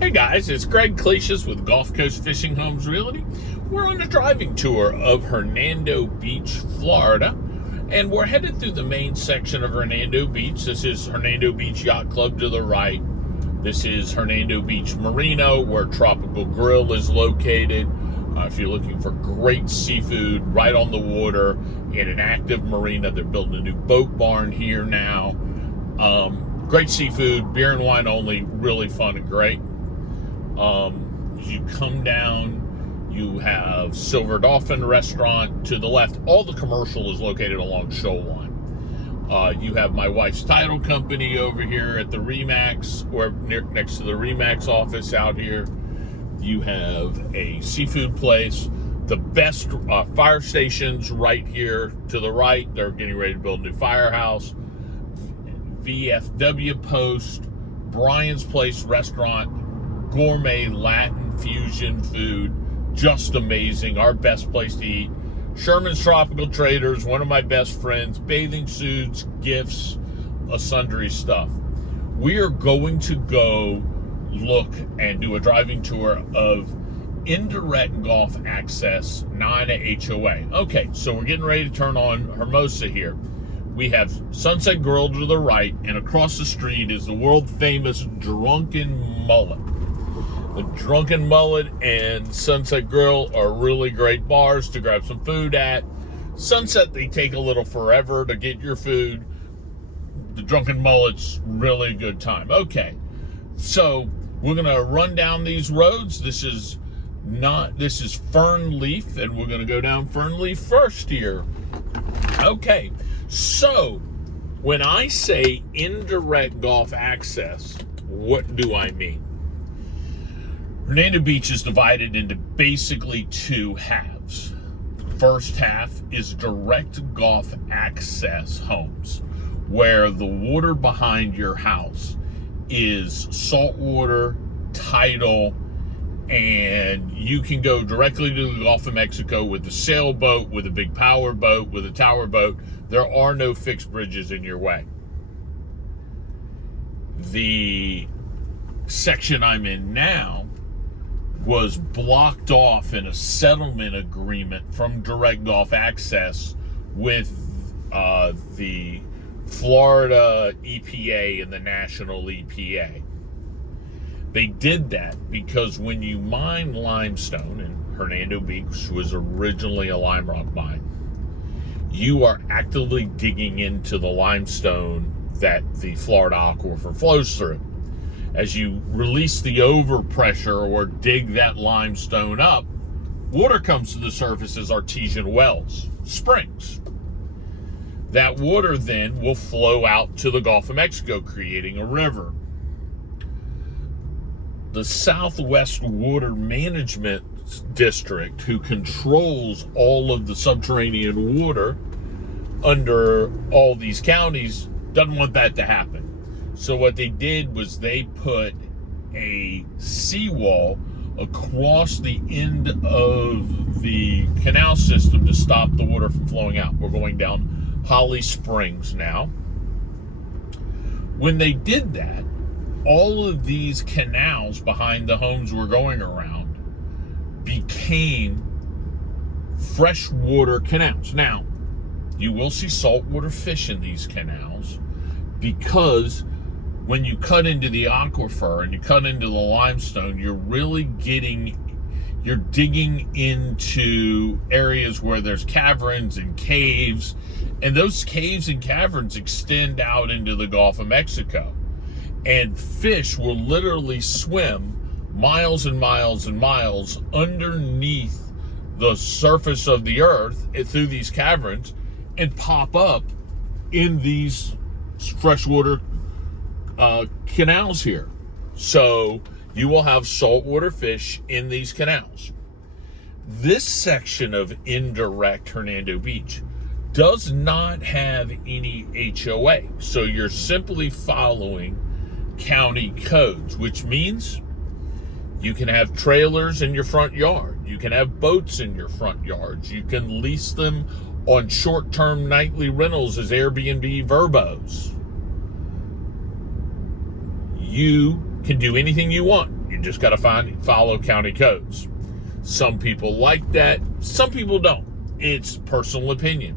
Hey guys, it's Greg Cleicius with Gulf Coast Fishing Homes Realty. We're on a driving tour of Hernando Beach, Florida, and we're headed through the main section of Hernando Beach. This is Hernando Beach Yacht Club to the right. This is Hernando Beach Marina, where Tropical Grill is located. If you're looking for great seafood right on the water in an active marina, they're building a new boat barn here now. Great seafood, beer and wine only, really fun and great. You come down, you have Silver Dolphin Restaurant to the left. All the commercial is located along shoreline. You have my wife's title company over here at the Remax, or next to the Remax office out here. You have a seafood place, the best fire stations right here to the right. They're getting ready to build a new firehouse. VFW Post, Brian's Place Restaurant, gourmet Latin fusion food, just amazing. Our best place to eat. Sherman's Tropical Traders, one of my best friends, bathing suits, gifts, sundry stuff. We are going to go look and do a driving tour of Indirect Gulf Access, non-HOA. Okay, so we're getting ready to turn on Hermosa here. We have Sunset Grill to the right, and across the street is the world-famous Drunken Mullet. The Drunken Mullet and Sunset Grill are really great bars to grab some food at. Sunset, they take a little forever to get your food. The Drunken Mullet's really a good time. Okay, so we're gonna run down these roads. This is Fernleaf, and we're gonna go down Fernleaf first here. Okay, so when I say Indirect Gulf Access, what do I mean? Hernando Beach is divided into basically two halves. First half is direct Gulf access homes, where the water behind your house is saltwater, tidal, and you can go directly to the Gulf of Mexico with a sailboat, with a big power boat, with a tower boat. There are no fixed bridges in your way. The section I'm in now was blocked off in a settlement agreement from Direct Gulf Access with the Florida EPA and the National EPA. They did that because when you mine limestone, and Hernando Beach was originally a lime rock mine, you are actively digging into the limestone that the Florida aquifer flows through. As you release the overpressure or dig that limestone up, water comes to the surface as artesian wells, springs. That water then will flow out to the Gulf of Mexico, creating a river. The Southwest Water Management District, who controls all of the subterranean water under all these counties, doesn't want that to happen. So what they did was they put a seawall across the end of the canal system to stop the water from flowing out. We're going down Holly Springs now. When they did that, all of these canals behind the homes we're going around became freshwater canals. Now, you will see saltwater fish in these canals because when you cut into the aquifer and you cut into the limestone, you're digging into areas where there's caverns and caves, and those caves and caverns extend out into the Gulf of Mexico. And fish will literally swim miles and miles and miles underneath the surface of the earth through these caverns and pop up in these freshwater canals here. So you will have saltwater fish in these canals. This section of Indirect Hernando Beach does not have any HOA. So you're simply following county codes, which means you can have trailers in your front yard. You can have boats in your front yards. You can lease them on short-term nightly rentals as Airbnb Verbos. You can do anything you want. You just got to follow county codes. Some people like that. Some people don't. It's personal opinion.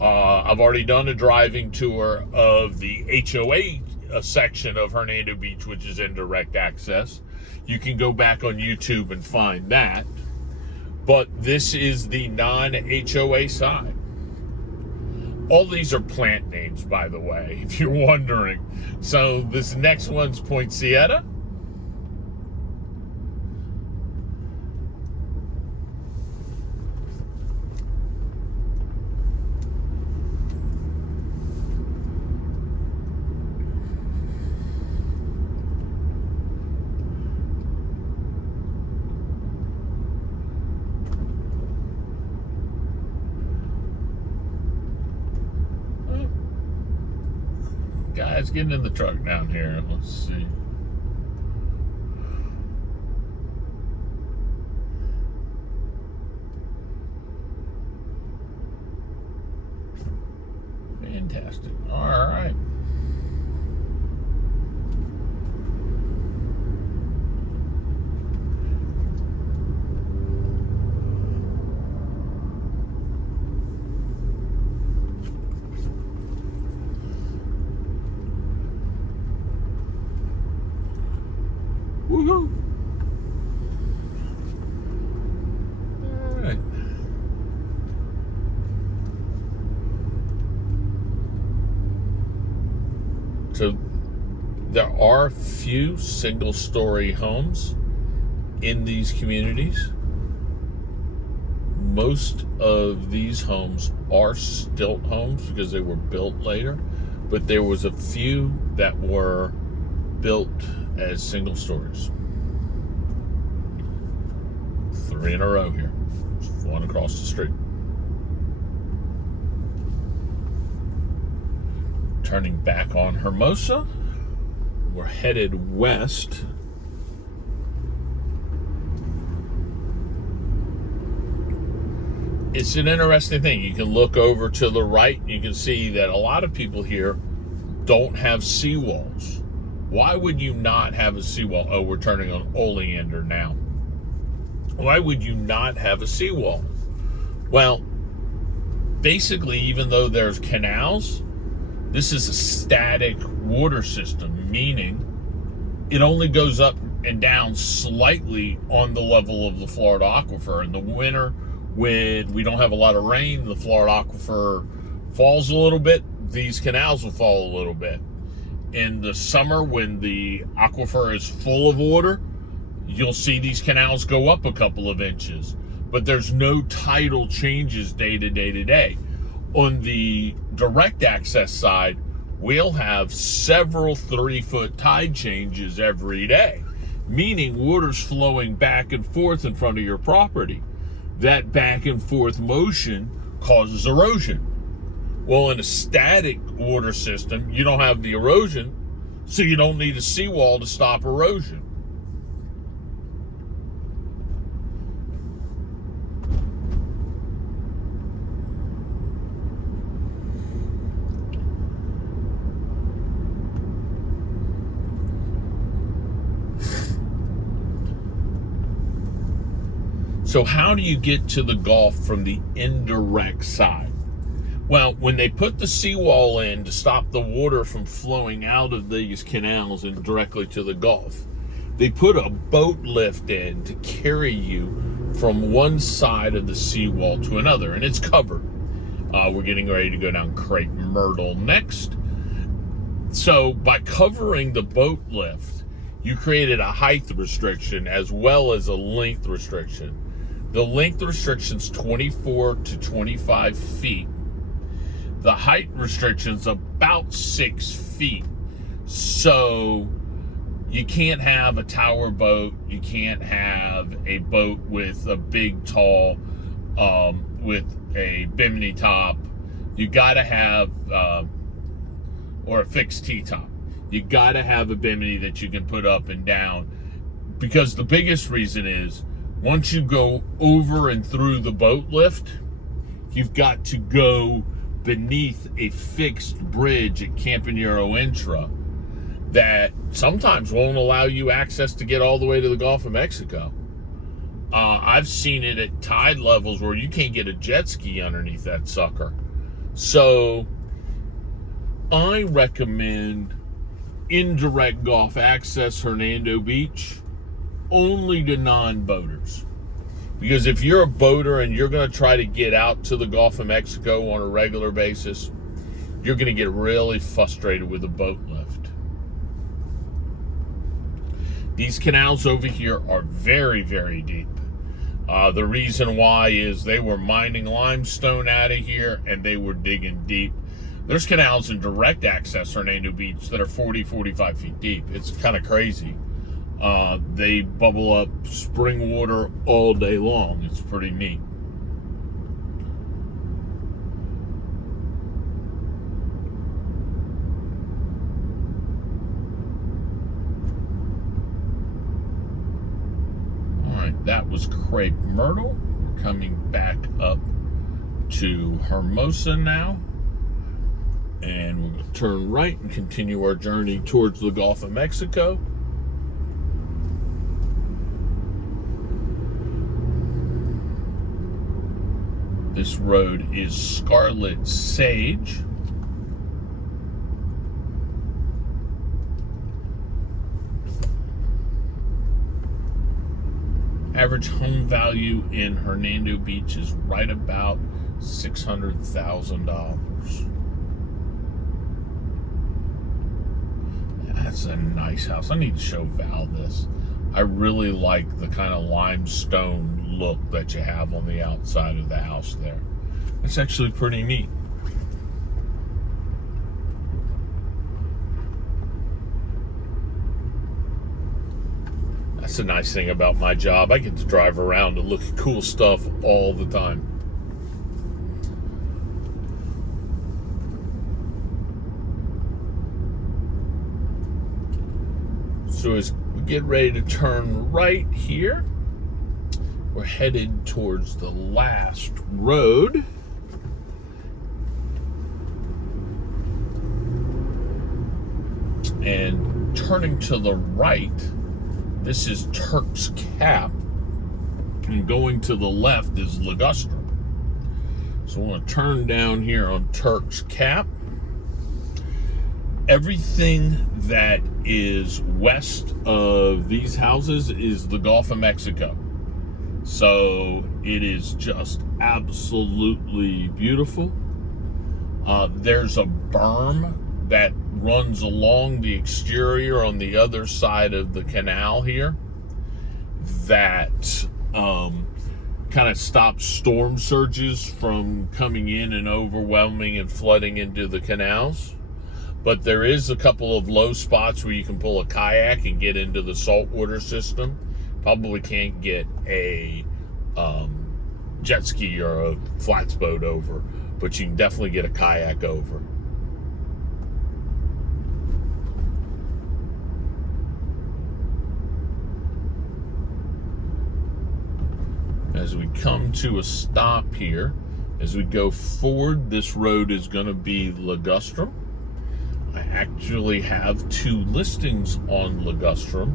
I've already done a driving tour of the HOA section of Hernando Beach, which is indirect access. You can go back on YouTube and find that. But this is the non-HOA side. All these are plant names, by the way, if you're wondering. So this next one's poinsettia. Guys, getting in the truck down here. Let's see. Fantastic. All right. Woohoo! All right. So there are few single-story homes in these communities. Most of these homes are stilt homes because they were built later, but there was a few that were built as single stories. 3 in a row here. Just one across the street. Turning back on Hermosa, we're headed west. It's an interesting thing. You can look over to the right, you can see that a lot of people here don't have seawalls. Why would you not have a seawall? Oh, we're turning on Oleander now. Why would you not have a seawall? Well, basically, even though there's canals, this is a static water system, meaning it only goes up and down slightly on the level of the Florida aquifer. In the winter, when we don't have a lot of rain, the Florida aquifer falls a little bit, these canals will fall a little bit. In the summer, when the aquifer is full of water, you'll see these canals go up a couple of inches, but there's no tidal changes day to day to day. On the direct access side, we'll have several 3-foot tide changes every day, meaning water's flowing back and forth in front of your property. That back and forth motion causes erosion. Well, in a static water system, you don't have the erosion, so you don't need a seawall to stop erosion. So how do you get to the Gulf from the indirect side? Well, when they put the seawall in to stop the water from flowing out of these canals and directly to the Gulf, they put a boat lift in to carry you from one side of the seawall to another, and it's covered. We're getting ready to go down Crepe Myrtle next. So by covering the boat lift, you created a height restriction as well as a length restriction. The length restriction's 24 to 25 feet. The height restriction's about 6 feet. So you can't have a tower boat. You can't have a boat with a big, tall, with a bimini top. You gotta have, or a fixed T-top. You gotta have a bimini that you can put up and down, because the biggest reason is once you go over and through the boat lift, you've got to go beneath a fixed bridge at Campanero Intra that sometimes won't allow you access to get all the way to the Gulf of Mexico. I've seen it at tide levels where you can't get a jet ski underneath that sucker. So I recommend Indirect Gulf Access Hernando Beach only to non-boaters. Because if you're a boater and you're going to try to get out to the Gulf of Mexico on a regular basis, you're going to get really frustrated with a boat lift. These canals over here are very, very deep. The reason why is they were mining limestone out of here and they were digging deep. There's canals in direct access Hernando Beach that are 40, 45 feet deep. It's kind of crazy. They bubble up spring water all day long. It's pretty neat. That was Crepe Myrtle. We're coming back up to Hermosa now. And we're going to turn right and continue our journey towards the Gulf of Mexico. This road is Scarlet Sage. Average home value in Hernando Beach is right about $600,000. That's a nice house. I need to show Val this. I really like the kind of limestone look that you have on the outside of the house there. It's actually pretty neat. That's the nice thing about my job. I get to drive around and look at cool stuff all the time. So as we get ready to turn right here, we're headed towards the last road. And turning to the right, this is Turk's Cap, and going to the left is Ligustrum. So I want to turn down here on Turk's Cap. Everything that is west of these houses is the Gulf of Mexico. So it is just absolutely beautiful. There's a berm that runs along the exterior on the other side of the canal here that kind of stops storm surges from coming in and overwhelming and flooding into the canals. But there is a couple of low spots where you can pull a kayak and get into the saltwater system. Probably can't get a jet ski or a flats boat over, but you can definitely get a kayak over. As we come to a stop here, as we go forward, this road is going to be Ligustrum. I actually have 2 listings on Ligustrum.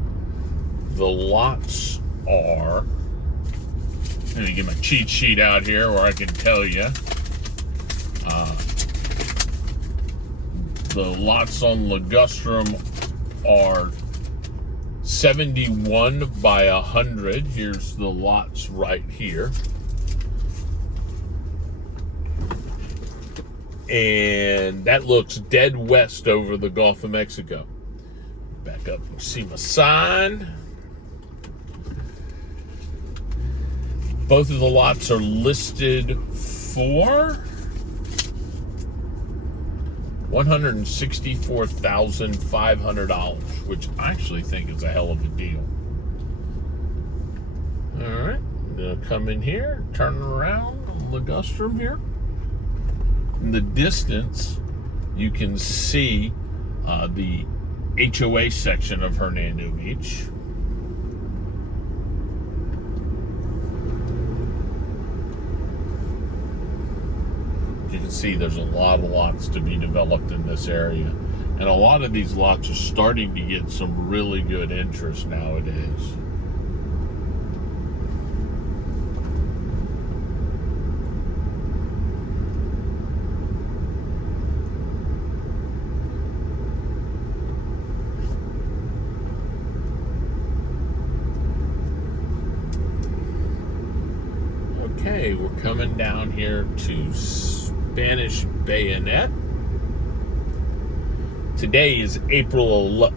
The lots are, let me get my cheat sheet out here where I can tell you. The lots on Ligustrum are 71 by 100. Here's the lots right here. And that looks dead west over the Gulf of Mexico. Back up and see my sign. Both of the lots are listed for $164,500, which I actually think is a hell of a deal. All right, I'm gonna come in here, turn around on Ligustrum here. In the distance, you can see the HOA section of Hernando Beach. You can see there's a lot of lots to be developed in this area. And a lot of these lots are starting to get some really good interest nowadays. Okay, we're coming down here to Spanish Bayonet. Today is April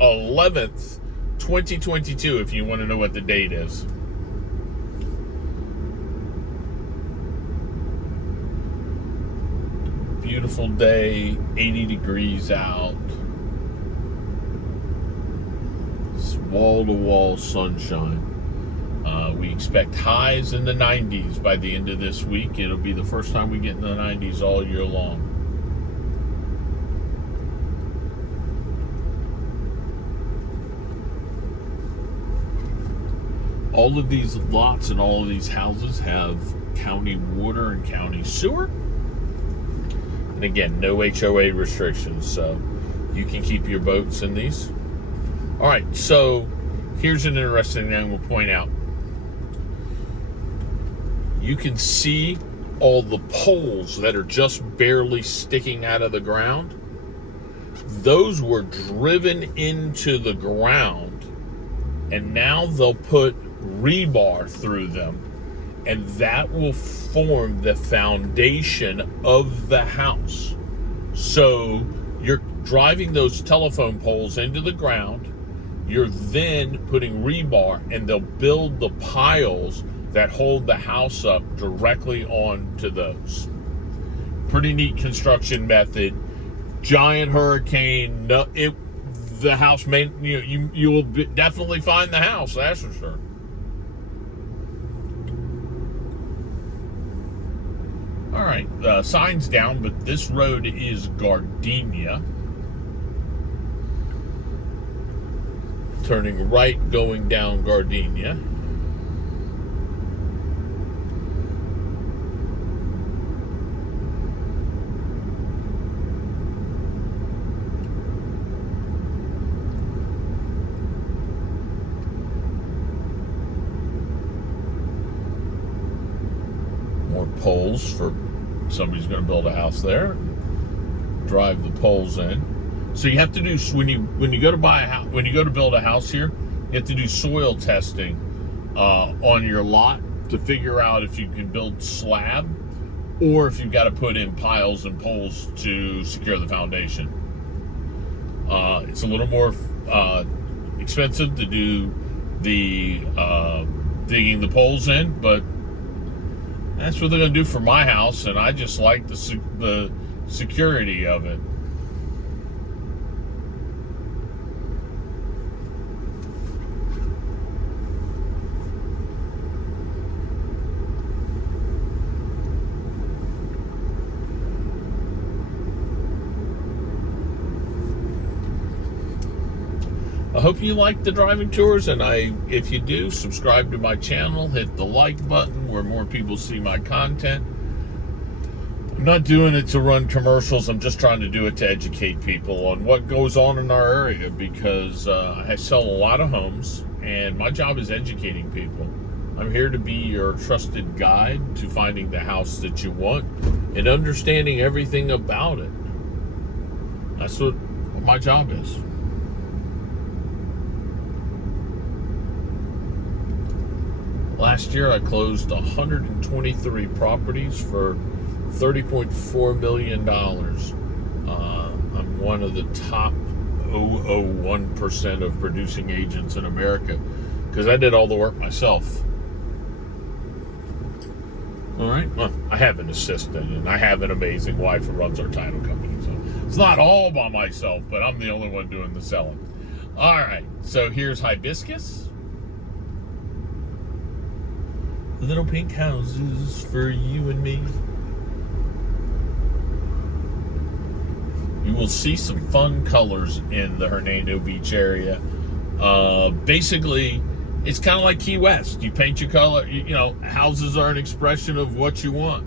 11th, 2022, if you want to know what the date is. Beautiful day, 80 degrees out. It's wall-to-wall sunshine. We expect highs in the 90s by the end of this week. It'll be the first time we get in the 90s all year long. All of these lots and all of these houses have county water and county sewer. And again, no HOA restrictions, so you can keep your boats in these. All right, so here's an interesting thing we'll point out. You can see all the poles that are just barely sticking out of the ground. Those were driven into the ground, and now they'll put rebar through them, and that will form the foundation of the house. So you're driving those telephone poles into the ground, you're then putting rebar, and they'll build the piles that hold the house up directly onto those. Pretty neat construction method. Giant hurricane, the house may, you will definitely find the house, that's for sure. All right, the sign's down, but this road is Gardenia. Turning right, going down Gardenia. More poles for somebody's going to build a house there. Drive the poles in. So you have to do, when you go to buy a house, when you go to build a house here, you have to do soil testing on your lot to figure out if you can build slab or if you've got to put in piles and poles to secure the foundation. It's a little more expensive to do the digging the poles in, but that's what they're going to do for my house, and I just like the security of it. I hope you like the driving tours, and if you do, subscribe to my channel, hit the like button where more people see my content. I'm not doing it to run commercials, I'm just trying to do it to educate people on what goes on in our area, because I sell a lot of homes, and my job is educating people. I'm here to be your trusted guide to finding the house that you want and understanding everything about it. That's what my job is. Last year, I closed 123 properties for $30.4 million. I'm one of the top 0.001% of producing agents in America because I did all the work myself. All right. Well, I have an assistant, and I have an amazing wife who runs our title company. So it's not all by myself, but I'm the only one doing the selling. All right. So here's hibiscus. Little pink houses for you and me. You will see some fun colors in the Hernando Beach area. Basically, it's kind of like Key West. You paint your color, houses are an expression of what you want.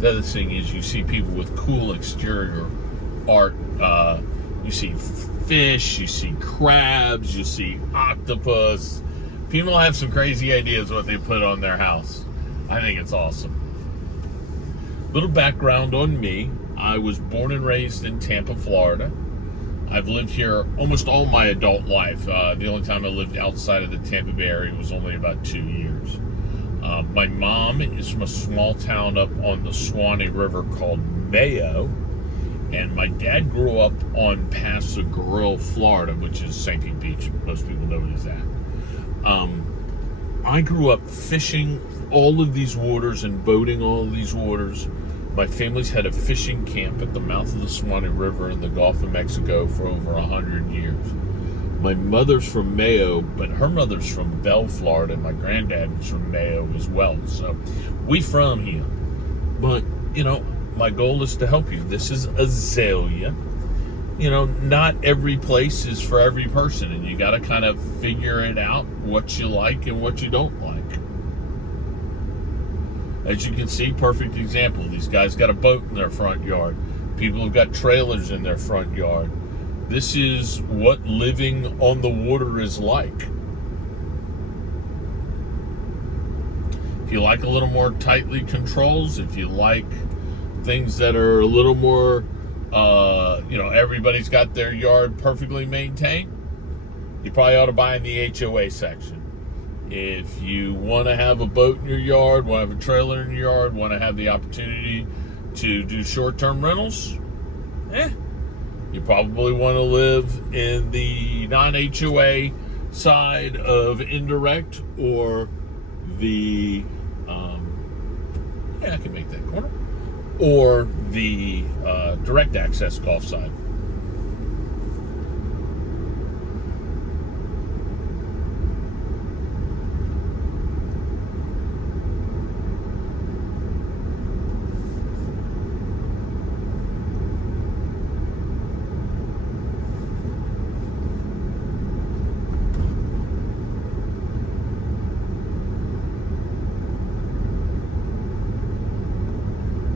The other thing is you see people with cool exterior art. You see fish, you see crabs, you see octopus. People have some crazy ideas what they put on their house. I think it's awesome. Little background on me. I was born and raised in Tampa, Florida. I've lived here almost all my adult life. The only time I lived outside of the Tampa Bay area was only about 2 years. My mom is from a small town up on the Swanee River called Mayo. And my dad grew up on Paso Grill, Florida, which is St. Pete Beach. Most people know it as that. I grew up fishing all of these waters and boating all of these waters. My family's had a fishing camp at the mouth of the Swanee River in the Gulf of Mexico for over 100 years. My mother's from Mayo, but her mother's from Bell, Florida, and my granddad was from Mayo as well. So we from here. But, you know, my goal is to help you. This is Azalea. You know, not every place is for every person, and you got to kind of figure it out, what you like and what you don't like. As you can see, perfect example. These guys got a boat in their front yard. People have got trailers in their front yard. This is what living on the water is like. If you like a little more tightly controls, if you like things that are a little more, everybody's got their yard perfectly maintained, you probably ought to buy in the HOA section. If you want to have a boat in your yard, want to have a trailer in your yard, want to have the opportunity to do short-term rentals, you probably want to live in the non-HOA side of Indirect or the, I can make that corner, or the direct access golf side.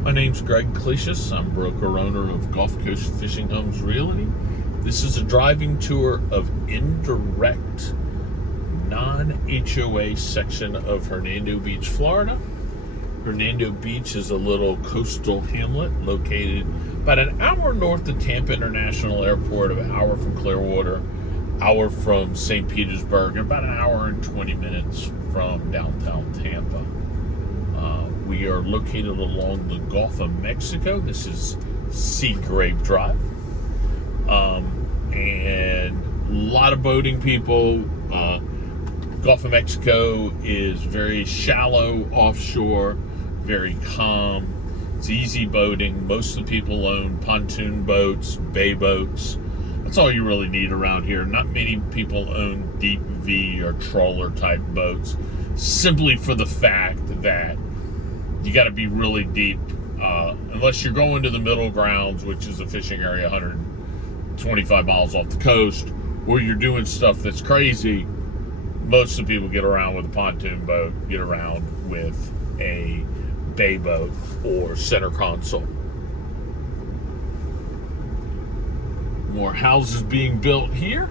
My name's Greg Clesius. I'm broker-owner of Gulf Coast Fishing Homes Realty. This is a driving tour of Indirect non-HOA section of Hernando Beach, Florida. Hernando Beach is a little coastal hamlet located about an hour north of Tampa International Airport, about an hour from Clearwater, hour from St. Petersburg, and about an hour and 20 minutes from downtown Tampa. We are located along the Gulf of Mexico. This is Seagrape Drive. And a lot of boating people. Gulf of Mexico is very shallow offshore, very calm. It's easy boating. Most of the people own pontoon boats, bay boats. That's all you really need around here. Not many people own deep V or trawler type boats, simply for the fact that you got to be really deep, unless you're going to the middle grounds, which is a fishing area 125 miles off the coast, or you're doing stuff that's crazy. Most of the people get around with a pontoon boat, get around with a bay boat or center console. More houses being built here.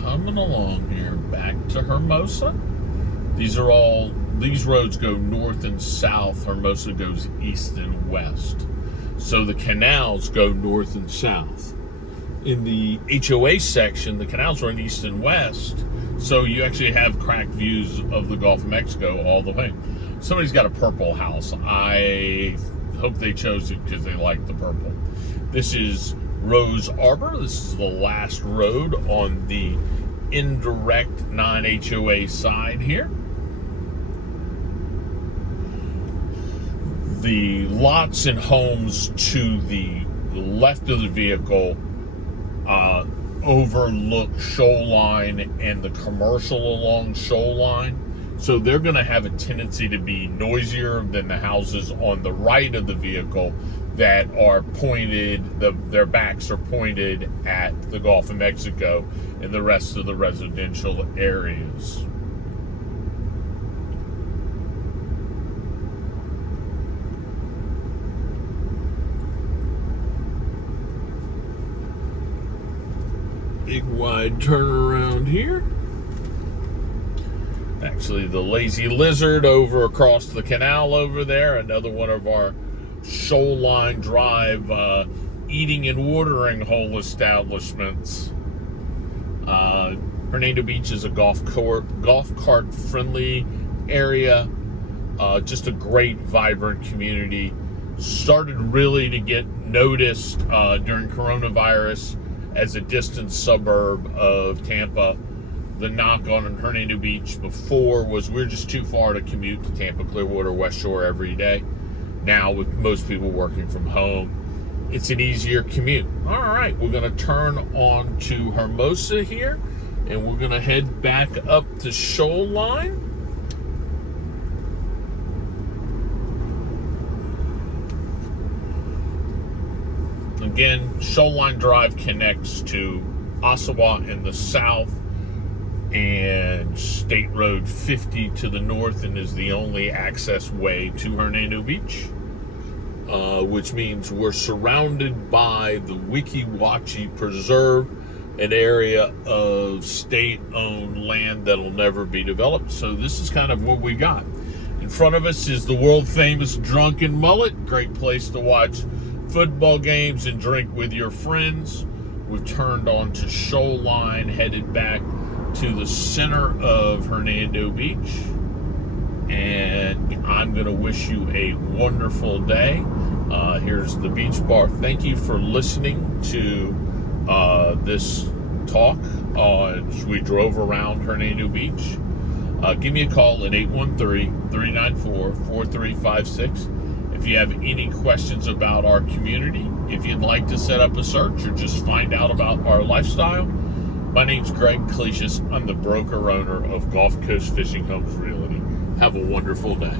Coming along here back to Hermosa. These roads go north and south. Hermosa goes east and west. So the canals go north and south. In the HOA section, the canals run east and west. So you actually have cracked views of the Gulf of Mexico all the way. Somebody's got a purple house. I hope they chose it because they like the purple. This is Rose Arbor. This is the last road on the Indirect non-HOA side here. The lots and homes to the left of the vehicle overlook shoreline and the commercial along shoreline. So they're going to have a tendency to be noisier than the houses on the right of the vehicle that are pointed, their backs are pointed at the Gulf of Mexico and the rest of the residential areas. Big wide turnaround here. Actually, the lazy lizard over across the canal over there, another one of our shoreline drive eating and watering hole establishments. Hernando Beach is a golf cart friendly area. Just a great, vibrant community. Started really to get noticed during coronavirus as a distant suburb of Tampa. The knock on Hernando Beach before was we're just too far to commute to Tampa, Clearwater, West Shore every day. Now, with most people working from home, it's an easier commute. All right, we're going to turn on to Hermosa here, and we're going to head back up to Shoreline. Again, Shoreline Drive connects to Osawa in the south and State Road 50 to the north, and is the only access way to Hernando Beach, which means we're surrounded by the Weeki Wachee Preserve, an area of state-owned land that'll never be developed. So this is kind of what we got. In front of us is the world-famous Drunken Mullet, great place to watch football games and drink with your friends. We've turned onto Shoreline, headed back to the center of Hernando Beach, and I'm going to wish you a wonderful day. Here's the beach bar. Thank you for listening to this talk as we drove around Hernando Beach. Give me a call at 813-394-4356 if you have any questions about our community. If you'd like to set up a search or just find out about our lifestyle, my name's Greg Clesius. I'm the broker-owner of Gulf Coast Fishing Homes Realty. Have a wonderful day.